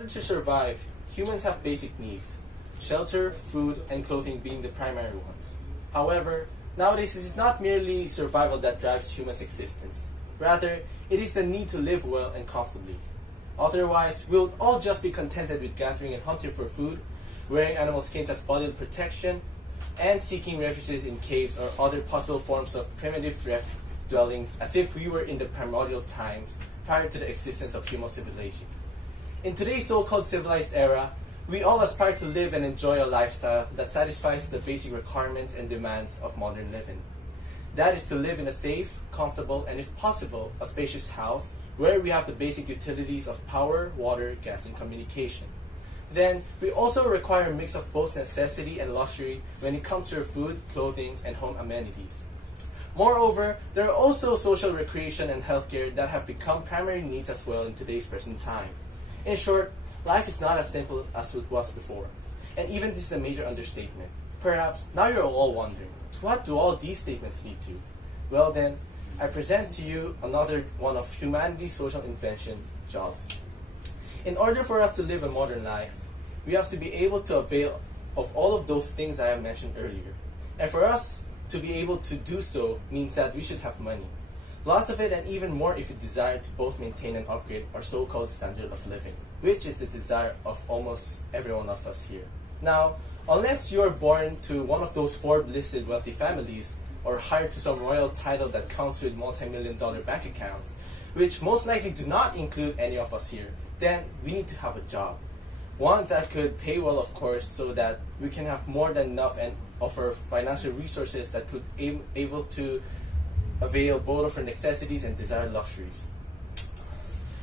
order to survive, humans have basic needs: shelter, food, and clothing being the primary ones. However, nowadays it is not merely survival that drives humans' existence. Rather, it is the need to live well and comfortably. Otherwise, we'll all just be contented with gathering and hunting for food, wearing animal skins as bodily protection, and seeking refuges in caves or other possible forms of primitive dwellings as if we were in the primordial times prior to the existence of human civilization. In today's so-called civilized era, we all aspire to live and enjoy a lifestyle that satisfies the basic requirements and demands of modern living. That is to live in a safe, comfortable, and if possible, a spacious house where we have the basic utilities of power, water, gas, and communication. Then, we also require a mix of both necessity and luxury when it comes to our food, clothing, and home amenities. Moreover, there are also social recreation and healthcare that have become primary needs as well in today's present time. In short, life is not as simple as it was before. And even this is a major understatement. Perhaps now you're all wondering, what do all these statements lead to? Well then, I present to you another one of humanity's social invention, jobs. In order for us to live a modern life, we have to be able to avail of all of those things I have mentioned earlier. And for us to be able to do so means that we should have money. Lots of it, and even more if we desire to both maintain and upgrade our so-called standard of living, which is the desire of almost every one of us here. Now, unless you are born to one of those Forbes-listed wealthy families, or hired to some royal title that comes with multi-million-dollar bank accounts, which most likely do not include any of us here, then we need to have a job. One that could pay well, of course, so that we can have more than enough and offer financial resources that could able to avail both of our necessities and desired luxuries.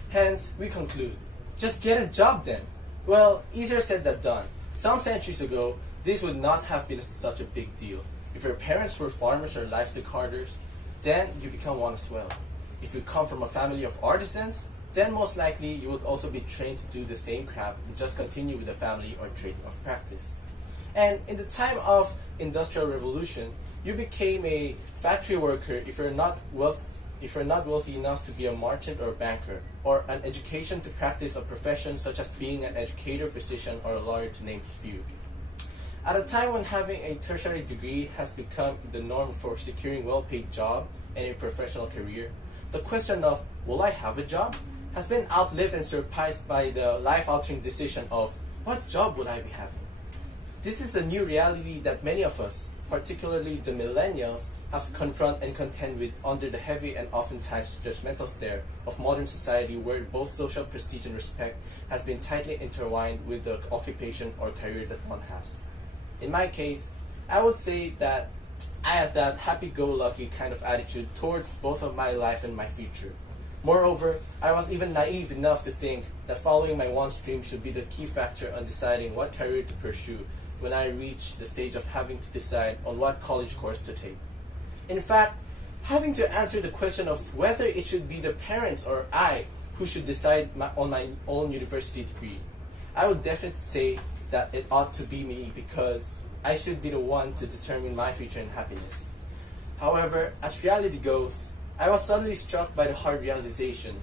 Hence, we conclude, just get a job then. Well, easier said than done. Some centuries ago, this would not have been such a big deal. If your parents were farmers or livestock herders, then you become one as well. If you come from a family of artisans, then most likely you would also be trained to do the same craft and just continue with the family or trade of practice. And in the time of Industrial Revolution, you became a factory worker if you're not wealthy enough to be a merchant or a banker, or an education to practice a profession such as being an educator, physician, or a lawyer, to name a few. At a time when having a tertiary degree has become the norm for securing a well-paid job and a professional career, the question of, will I have a job, has been outlived and surpassed by the life-altering decision of, what job would I be having? This is a new reality that many of us, particularly the millennials, have to confront and contend with under the heavy and oftentimes judgmental stare of modern society, where both social prestige and respect has been tightly intertwined with the occupation or career that one has. In my case, I would say that I have that happy-go-lucky kind of attitude towards both of my life and my future. Moreover, I was even naive enough to think that following my one dream should be the key factor on deciding what career to pursue when I reached the stage of having to decide on what college course to take. In fact, having to answer the question of whether it should be the parents or I who should decide on my own university degree, I would definitely say that it ought to be me, because I should be the one to determine my future and happiness. However, as reality goes, I was suddenly struck by the hard realization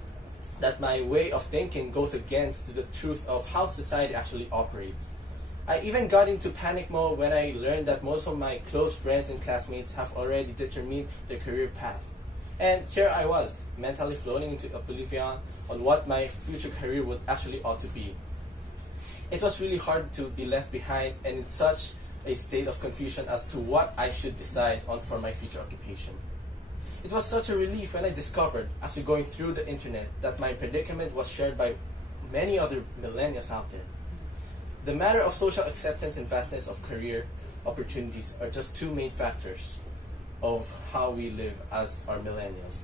that my way of thinking goes against the truth of how society actually operates. I even got into panic mode when I learned that most of my close friends and classmates have already determined their career path. And here I was, mentally floating into oblivion on what my future career would actually ought to be. It was really hard to be left behind and in such a state of confusion as to what I should decide on for my future occupation. It was such a relief when I discovered, after going through the internet, that my predicament was shared by many other millennials out there. The matter of social acceptance and vastness of career opportunities are just two main factors of how we live as our millennials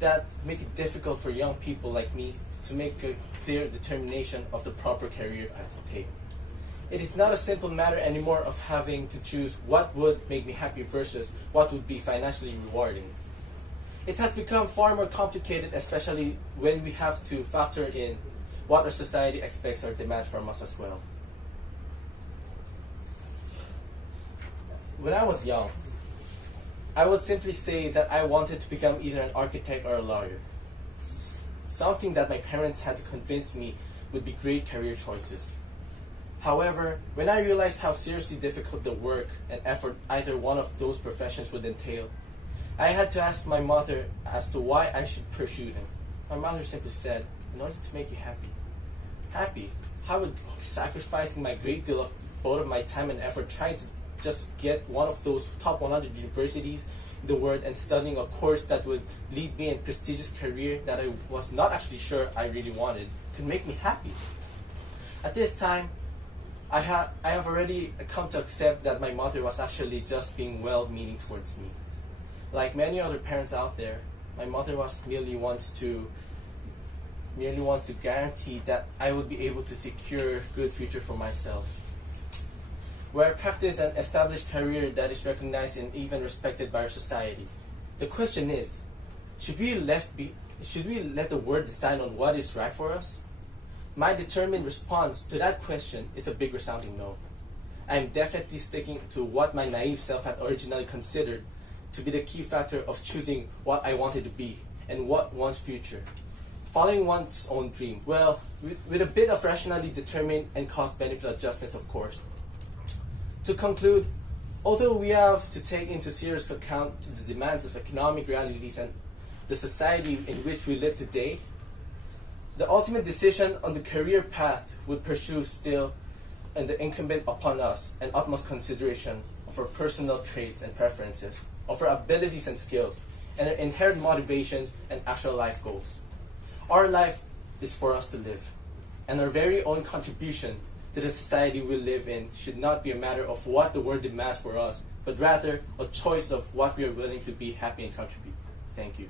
that make it difficult for young people like me to make a clear determination of the proper career path to take. It is not a simple matter anymore of having to choose what would make me happy versus what would be financially rewarding. It has become far more complicated, especially when we have to factor in what our society expects or demands from us as well. When I was young, I would simply say that I wanted to become either an architect or a lawyer. something that my parents had to convince me would be great career choices. However, when I realized how seriously difficult the work and effort either one of those professions would entail, I had to ask my mother as to why I should pursue them. My mother simply said, in order to make you happy. Happy? How would sacrificing my great deal of both of my time and effort trying to just get one of those top 100 universities in the world and studying a course that would lead me in a prestigious career that I was not actually sure I really wanted could make me happy? At this time, I have already come to accept that my mother was actually just being well-meaning towards me. Like many other parents out there, my mother merely wants to guarantee that I would be able to secure a good future for myself, where I practice an established career that is recognized and even respected by our society. The question is, should we let the world decide on what is right for us? My determined response to that question is a big resounding no. I am definitely sticking to what my naive self had originally considered to be the key factor of choosing what I wanted to be and what one's future. Following one's own dream, well, with a bit of rationally determined and cost-benefit adjustments, of course. To conclude, although we have to take into serious account the demands of economic realities and the society in which we live today, the ultimate decision on the career path we pursue still and the incumbent upon us and utmost consideration of our personal traits and preferences, of our abilities and skills, and our inherent motivations and actual life goals. Our life is for us to live, and our very own contribution to the society we live in should not be a matter of what the world demands for us, but rather a choice of what we are willing to be happy and contribute. Thank you.